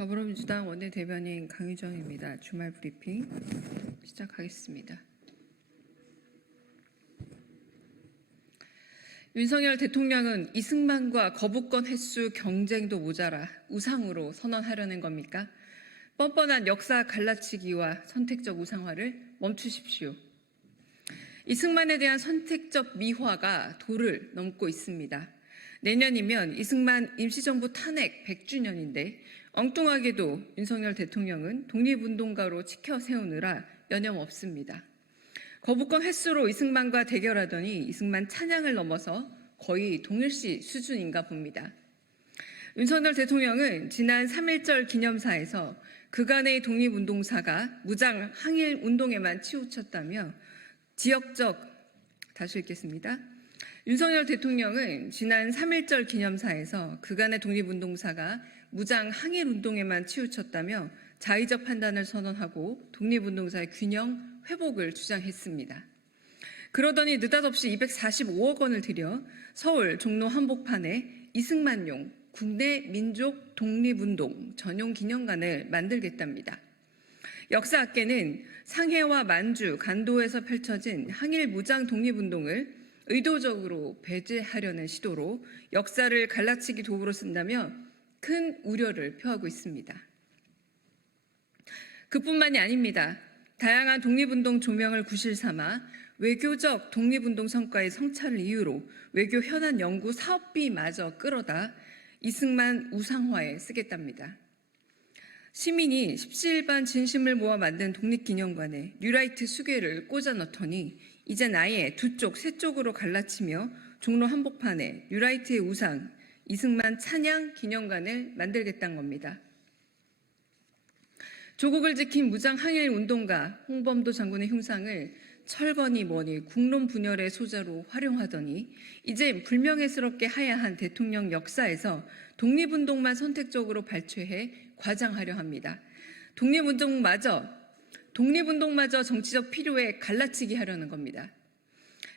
더불어민주당 원내대변인 강유정입니다. 주말 브리핑 시작하겠습니다. 윤석열 대통령은 이승만과 거부권 횟수 경쟁도 모자라 우상으로 선언하려는 겁니까? 뻔뻔한 역사 갈라치기와 선택적 우상화를 멈추십시오. 이승만에 대한 선택적 미화가 도를 넘고 있습니다. 내년이면 이승만 임시정부 탄핵 100주년인데 엉뚱하게도 윤석열 대통령은 독립운동가로 치켜 세우느라 여념없습니다. 거부권 횟수로 이승만과 대결하더니 이승만 찬양을 넘어서 거의 동일시 수준인가 봅니다. 윤석열 대통령은 지난 3.1절 기념사에서 그간의 독립운동사가 무장 항일운동에만 치우쳤다며 다시 읽겠습니다. 윤석열 대통령은 지난 3.1절 기념사에서 그간의 독립운동사가 무장 항일운동에만 치우쳤다며 자의적 판단을 선언하고 독립운동사의 균형 회복을 주장했습니다. 그러더니 느닷없이 245억 원을 들여 서울 종로 한복판에 이승만용 국내 민족 독립운동 전용 기념관을 만들겠답니다. 역사학계는 상해와 만주, 간도에서 펼쳐진 항일 무장 독립운동을 의도적으로 배제하려는 시도로 역사를 갈라치기 도구로 쓴다며 큰 우려를 표하고 있습니다. 그뿐만이 아닙니다. 다양한 독립운동 조명을 구실 삼아 외교적 독립운동 성과의 성찰을 이유로 외교 현안 연구 사업비마저 끌어다 이승만 우상화에 쓰겠답니다. 시민이 십시일반 진심을 모아 만든 독립기념관에 뉴라이트 수괴를 꽂아 넣더니 이젠 아예 두 쪽, 세 쪽으로 갈라치며 종로 한복판에 뉴라이트의 우상, 이승만 찬양 기념관을 만들겠다는 겁니다. 조국을 지킨 무장 항일 운동가 홍범도 장군의 흉상을 철거니 뭐니 국론 분열의 소재로 활용하더니 이제 불명예스럽게 하야한 대통령 역사에서 독립운동만 선택적으로 발췌해 과장하려 합니다. 독립운동마저 정치적 필요에 갈라치기 하려는 겁니다.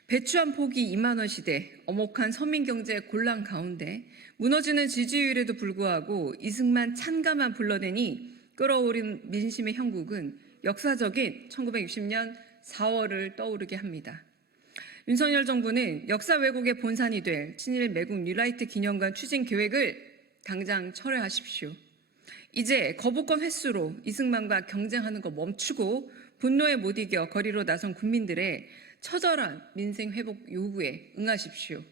배추한 포기 2만 원 시대, 엄혹한 서민경제 곤란 가운데 무너지는 지지율에도 불구하고 이승만 찬가만 불러대니 끌어오른 민심의 형국은 역사적인 1960년 4월을 떠오르게 합니다. 윤석열 정부는 역사 왜곡의 본산이 될 친일 매국 뉴라이트 기념관 추진 계획을 당장 철회하십시오. 이제 거부권 횟수로 이승만과 경쟁하는 거 멈추고 분노에 못 이겨 거리로 나선 국민들의 처절한 민생 회복 요구에 응하십시오.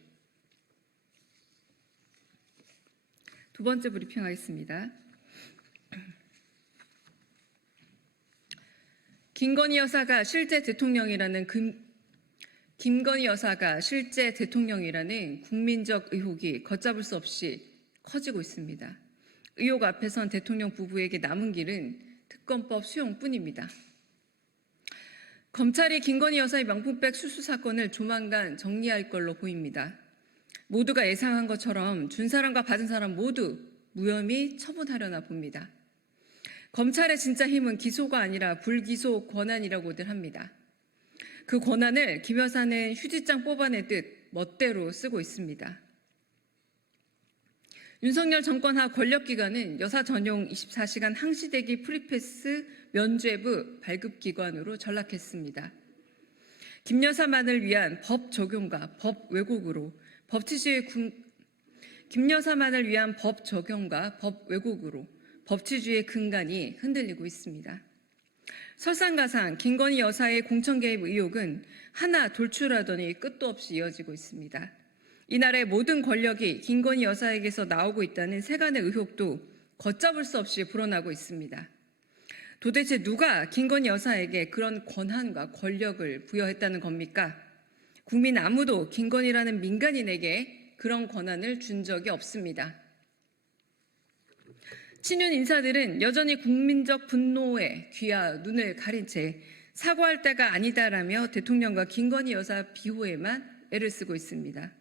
두 번째 브리핑하겠습니다. 김건희 여사가 실제 대통령이라는 국민적 의혹이 걷잡을 수 없이 커지고 있습니다. 의혹 앞에선 대통령 부부에게 남은 길은 특검법 수용뿐입니다. 검찰이 김건희 여사의 명품백 수수 사건을 조만간 정리할 걸로 보입니다. 모두가 예상한 것처럼 준 사람과 받은 사람 모두 무혐의 처분하려나 봅니다. 검찰의 진짜 힘은 기소가 아니라 불기소 권한이라고들 합니다. 그 권한을 김 여사는 휴지장 뽑아내듯 멋대로 쓰고 있습니다. 윤석열 정권 하 권력기관은 여사 전용 24시간 항시대기 프리패스 면죄부 발급기관으로 전락했습니다. 김 여사만을 위한 법 적용과 법 왜곡으로 법치주의의 근간이 흔들리고 있습니다. 설상가상 김건희 여사의 공천 개입 의혹은 하나 돌출하더니 끝도 없이 이어지고 있습니다. 이날의 모든 권력이 김건희 여사에게서 나오고 있다는 세간의 의혹도 걷잡을 수 없이 불어나고 있습니다. 도대체 누가 김건희 여사에게 그런 권한과 권력을 부여했다는 겁니까? 국민 아무도 김건희라는 민간인에게 그런 권한을 준 적이 없습니다. 친윤 인사들은 여전히 국민적 분노에 귀와 눈을 가린 채 사과할 때가 아니다라며 대통령과 김건희 여사 비호에만 애를 쓰고 있습니다.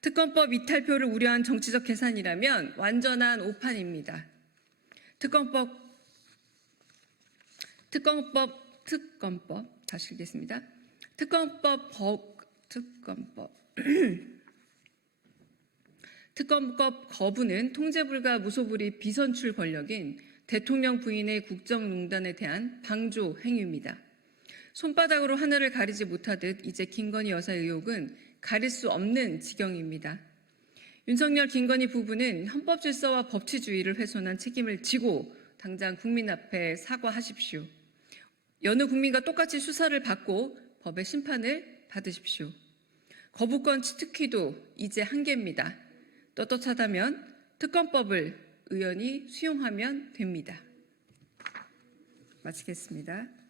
특검법 이탈표를 우려한 정치적 계산이라면 완전한 오판입니다. 다시 읽겠습니다. 특검법 거부는 통제불가 무소불위 비선출 권력인 대통령 부인의 국정농단에 대한 방조 행위입니다. 손바닥으로 하늘을 가리지 못하듯 이제 김건희 여사 의혹은 가릴 수 없는 지경입니다. 윤석열, 김건희 부부는 헌법질서와 법치주의를 훼손한 책임을 지고 당장 국민 앞에 사과하십시오. 여느 국민과 똑같이 수사를 받고 법의 심판을 받으십시오. 거부권 치트키도 이제 한계입니다. 떳떳하다면 특검법을 의원이 수용하면 됩니다. 마치겠습니다.